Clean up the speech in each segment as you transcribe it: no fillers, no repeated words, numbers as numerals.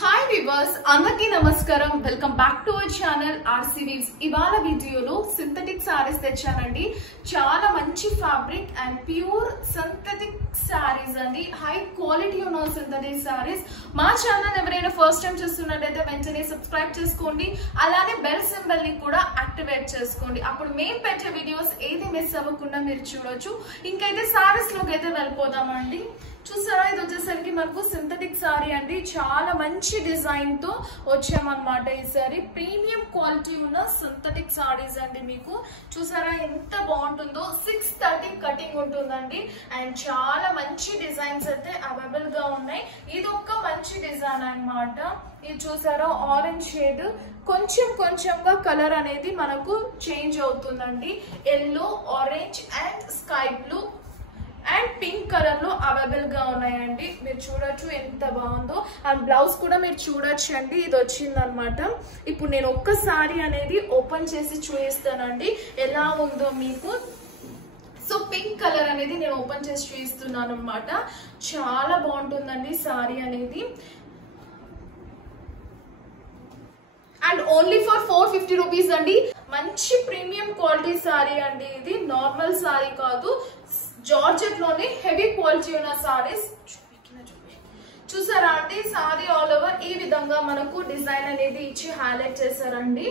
Hi viewers, అందరికీ నమస్కారం. Welcome back to our channel RC Weaves. ఇవాళ వీడియోలో సింథటిక్ సారీస్ తెచ్చానండి. చాలా మంచి fabric and pure synthetic saris అండి. హై క్వాలిటీ ఉన్న సింథటిక్ సారీస్. మా ఛానల్ ఎవరైనా ఫస్ట్ టైం చూస్తున్నట్టయితే వెంటనే సబ్స్క్రైబ్ చేసుకోండి. అలానే బెల్ సింబల్ ని కూడా యాక్టివేట్ చేసుకోండి. అప్పుడు మేము పెట్టే వీడియోస్ ఏది మిస్ అవ్వకుండా మీరు చూడొచ్చు. ఇంకైతే సారీస్ లోకి అయితే వెళ్ళిపోదామండి. చూసారా, ఇది వచ్చేసరికి మనకు సింథటిక్ సారీ అండి. చాలా మంచి డిజైన్ తో వచ్చామన్నమాట. ఈ సారీ ప్రీమియం క్వాలిటీ ఉన్న సింథటిక్ సారీస్ అండి. మీకు చూసారా ఎంత బాగుంటుందో. 630 కటింగ్ ఉంటుందండి. అండ్ చాలా మంచి డిజైన్స్ అయితే అవైలబుల్ గా ఉన్నాయి. ఇది ఒక మంచి డిజైన్ అన్నమాట. ఇది చూసారా, ఆరెంజ్ షేడ్ కొంచెంగా కలర్ అనేది మనకు చేంజ్ అవుతుందండి. Yellow, orange and sky blue and pink colour లో అవైలబుల్ గా ఉన్నాయండి. మీరు చూడొచ్చు ఎంత బాగుందో. అండ్ బ్లౌజ్ కూడా మీరు చూడొచ్చు అండి. ఇది వచ్చింది అనమాట. ఇప్పుడు నేను ఒక్కసారి అనేది ఓపెన్ చేసి చూపిస్తానండి ఎలా ఉందో మీకు. సో పింక్ కలర్ అనేది నేను ఓపెన్ చేసి చూపిస్తున్నాను అనమాట. చాలా బాగుంటుందండి సారీ అనేది. అండ్ ఓన్లీ ఫర్ 450 రూపీస్ అండి. మంచి ప్రీమియం క్వాలిటీ సారీ అండి. ఇది నార్మల్ సారీ కాదు, జార్జెట్ లోనే హెవీ క్వాలిటీ ఉన్న సారీస్. చూసారా అండి, సారీ ఆల్ ఓవర్ ఈ విధంగా మనకు డిజైన్ అనేది ఇచ్చి హైలైట్ చేశారండి.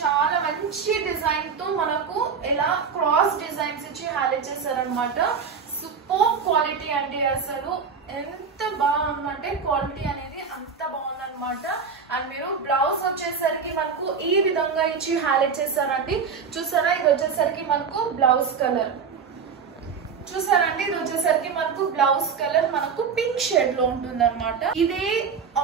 చాలా మంచి డిజైన్ తో మనకు ఇలా క్రాస్ డిజైన్స్ ఇచ్చి హైలైట్ చేశారనమాట. సూపర్ క్వాలిటీ అండి. అసలు ఎంత బాగుందంటే క్వాలిటీ అనేది అంత బాగుందన్నమాట. అండ్ మీరు బ్లౌజ్ వచ్చేసరికి మనకు ఈ విధంగా ఇచ్చి హైలైట్ చేశారండి. చూసారా, ఇది వచ్చేసరికి మనకు బ్లౌజ్ కలర్. చూసారండి, ఇది వచ్చేసరికి మనకు బ్లౌజ్ కలర్ మనకు పింక్ షేడ్ లో ఉంటుంది అనమాట. ఇదే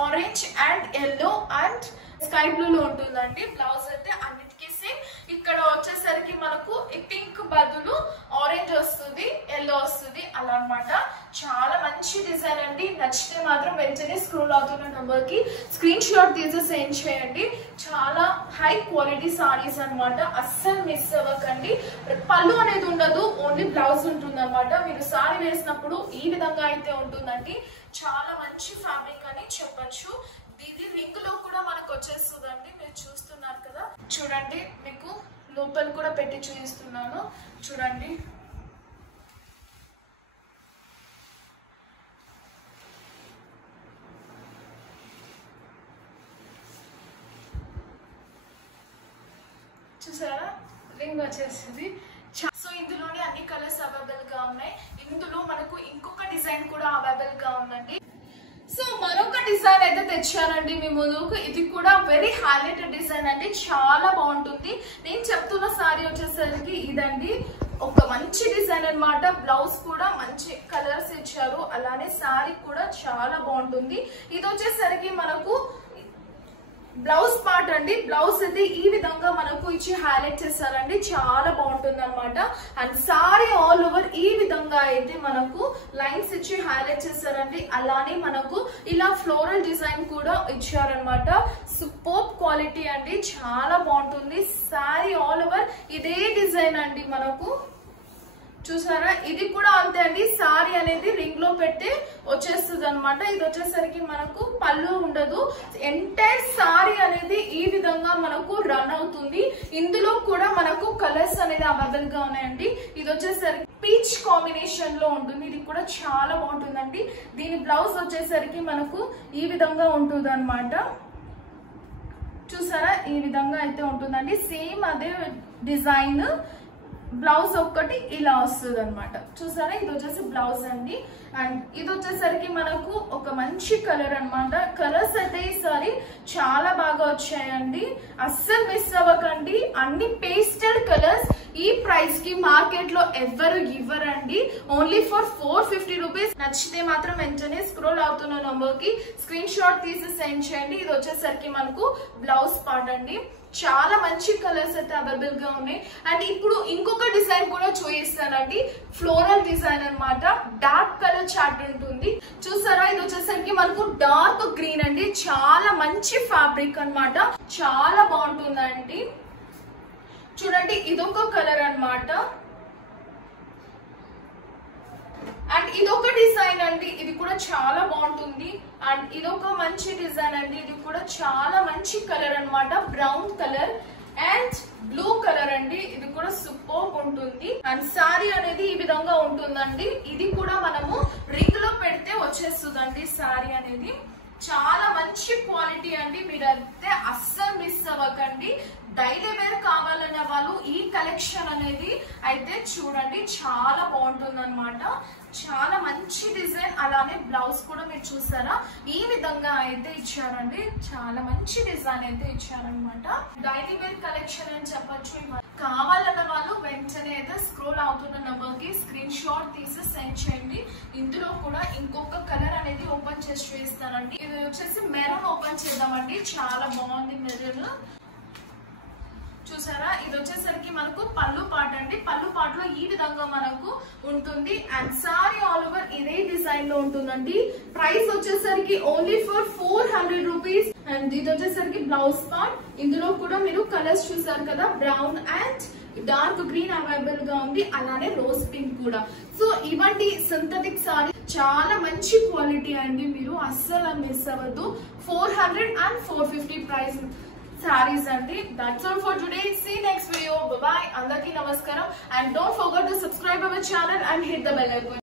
orange and yellow and sky blue లో ఉంటుందండి. బ్లౌజ్ అయితే అన్నిటికీ సేమ్. ఇక్కడ వచ్చేసరికి మనకు ఈ పింక్ బదులు ఆరెంజ్ వస్తుంది, ఎల్లో వస్తుంది అలా అనమాట. చాలా మంచి డిజైన్ అండి. నచ్చితే మాత్రం వెంటనే స్క్రోల్ అవుతున్న నంబర్ కి స్క్రీన్ షాట్ తీసి సెండ్ చేయండి. చాలా హై క్వాలిటీ సారీస్ అనమాట. అస్సలు మిస్ అవ్వకండి. పళ్ళు అనేది ఉండదు, ఓన్లీ బ్లౌజ్ ఉంటుంది అనమాట. మీరు సారీ వేసినప్పుడు ఈ విధంగా అయితే ఉంటుందండి. చాలా మంచి ఫ్యాబ్రిక్ అని చెప్పచ్చు. ఇది రింగ్ లో కూడా మనకు వచ్చేస్తుందండి. మీరు చూస్తున్నారు కదా, చూడండి మీకు లోపల కూడా పెట్టి చూపిస్తున్నాను. చూడండి, చూసారా రింగ్ వచ్చేసింది. సో ఇందులోనే అన్ని కలర్స్ అవైలబుల్ గా ఉన్నాయి. ఇందులో మనకు ఇంకొక డిజైన్ కూడా అవైలబుల్ గా ఉందండి. సో మరొక డిజైన్ అయితే తెచ్చానండి మీ ముందుకు. ఇది కూడా వెరీ హైలైటెడ్ డిజైన్ అండి. చాలా బాగుంటుంది. నేను చెప్తున్న సారీ వచ్చేసరికి ఇదండి. ఒక మంచి డిజైన్ అన్నమాట. బ్లౌజ్ కూడా మంచి కలర్స్ ఇచ్చారు. అలానే సారీ కూడా చాలా బాగుంటుంది. ఇది వచ్చేసరికి మనకు బ్లౌజ్ పార్ట్ అండి. బ్లౌజ్ అయితే ఈ విధంగా మనకు ఇచ్చి హైలైట్ చేస్తారండి. చాలా బాగుంటుంది అనమాట. అండ్ సారీ ఆల్ ఓవర్ ఈ విధంగా అయితే మనకు లైన్స్ ఇచ్చి హైలైట్ చేస్తారండి. అలానే మనకు ఇలా ఫ్లోరల్ డిజైన్ కూడా ఇచ్చారనమాట. సూపర్ క్వాలిటీ అండి. చాలా బాగుంటుంది. సారీ ఆల్ ఓవర్ ఇదే డిజైన్ అండి మనకు. చూసారా, ఇది కూడా అంతే అండి. సారీ అనేది రింగ్ లో పెట్టి వచ్చేస్తుంది అనమాట. ఇది వచ్చేసరికి మనకు పళ్ళు ఉండదు. ఎంటైర్ సారీ అనేది ఈ విధంగా మనకు రన్ అవుతుంది. ఇందులో కూడా మనకు కలర్స్ అనేది అవైలబుల్ గా ఉన్నాయండి. ఇది వచ్చేసరికి పీచ్ కాంబినేషన్ లో ఉంటుంది. ఇది కూడా చాలా బాగుంటుందండి. దీని బ్లౌజ్ వచ్చేసరికి మనకు ఈ విధంగా ఉంటుంది అనమాట. చూసారా, ఈ విధంగా అయితే ఉంటుందండి. సేమ్ అదే డిజైన్. బ్లౌజ్ ఒక్కటి ఇలా వస్తుంది అనమాట. చూసారా, ఇది వచ్చేసి బ్లౌజ్ అండి. అండ్ ఇది వచ్చేసరికి మనకు ఒక మంచి కలర్ అనమాట. కలర్స్ అయితే ఈసారి చాలా బాగా వచ్చాయండి. అస్సలు మిస్ అవ్వకండి. అన్ని పేస్టల్ కలర్స్. ఈ ప్రైస్ కి మార్కెట్ లో ఎవరు ఇవ్వరండి. Only for 450 rupees. నచ్చితే మాత్రం వెంటనే స్క్రోల్ అవుతున్న నంబర్ కి స్క్రీన్ షాట్ తీసి సెండ్ చేయండి. ఇది వచ్చేసరికి మనకు బ్లౌజ్ పార్ట్ అండి. చాలా మంచి కలర్స్ అయితే అవైలబుల్ గా ఉన్నాయి. అండ్ ఇప్పుడు ఇంకొక డిజైన్ కూడా చూపిస్తానండి. ఫ్లోరల్ డిజైన్ అన్నమాట. డార్క్ కలర్ చార్ట్ ఉంటుంది. చూసారా, ఇది వచ్చేసరికి మనకు డార్క్ గ్రీన్ అండి. చాలా మంచి ఫ్యాబ్రిక్ అన్నమాట. చాలా బాగుంటుందండి. చూడండి, ఇదొక కలర్ అన్నమాట. అండ్ ఇదొక డిజైన్ అండి, ఇది కూడా చాలా బాగుంటుంది. అండ్ ఇదొక మంచి డిజైన్ అండి, ఇది కూడా చాలా మంచి కలర్ అన్నమాట, brown colour and blue colour అండి. ఇది కూడా సూపర్ ఉంటుంది. అండ్ సారీ అనేది ఈ విధంగా ఉంటుందండి. ఇది కూడా మనము రింగ్ లో పెడితే వచ్చేస్తుందండి సారీ అనేది. చాలా మంచి క్వాలిటీ అండి, మీరైతే అస్సలు మిస్ అవ్వకండి. డైలీ వేర్ కావాలనే వాళ్ళు ఈ కలెక్షన్ అనేది అయితే చూడండి, చాలా బాగుంటుంది అనమాట. చాలా మంచి డిజైన్. అలానే బ్లౌజ్ కూడా మీరు చూసారా ఈ విధంగా అయితే ఇచ్చారండి, చాలా మంచి డిజైన్ అయితే ఇచ్చారనమాట. డైలీ వేర్ కలెక్షన్ అని చెప్పొచ్చు. కావాలన్న వాళ్ళు వెంటనే అయితే స్క్రోల్ అవుతున్న నెంబర్ కి స్క్రీన్ షాట్ తీసి సెండ్ చేయండి. ఇందులో కూడా ఇంకొక కలర్ అనేది ఓపెన్ చేసి చూపిస్తానండి. ఇది వచ్చేసి మెరూన్ ఓపెన్ చేద్దామండి, చాలా బాగుంది మెరూన్. చూసారా, ఇది వచ్చేసరికి మనకు పళ్ళు పాట అండి. పళ్ళు పాటలో ఈ విధంగా మనకు ఉంటుంది. అండ్ సారీ ఆల్ ఓవర్ ఇదే డిజైన్ లో ఉంటుందండి. ప్రైస్ వచ్చేసరికి ఓన్లీ ఫర్ 400 రూపీస్. అండ్ ఇది వచ్చేసరికి బ్లౌజ్ పార్ట్. ఇందులో కూడా మీరు కలర్స్ చూసారు కదా, brown and dark green available గా ఉంది, అలానే రోజ్ పింక్ కూడా. సో ఇవంటి సింథటిక్ సారీ చాలా మంచి క్వాలిటీ అండి, మీరు అస్సలు మిస్ అవ్వద్దు. 400 and 450 price sarees andi. That's all for today. See you next video. Bye bye. Andaki namaskaram, and don't forget to subscribe our channel and hit the bell icon.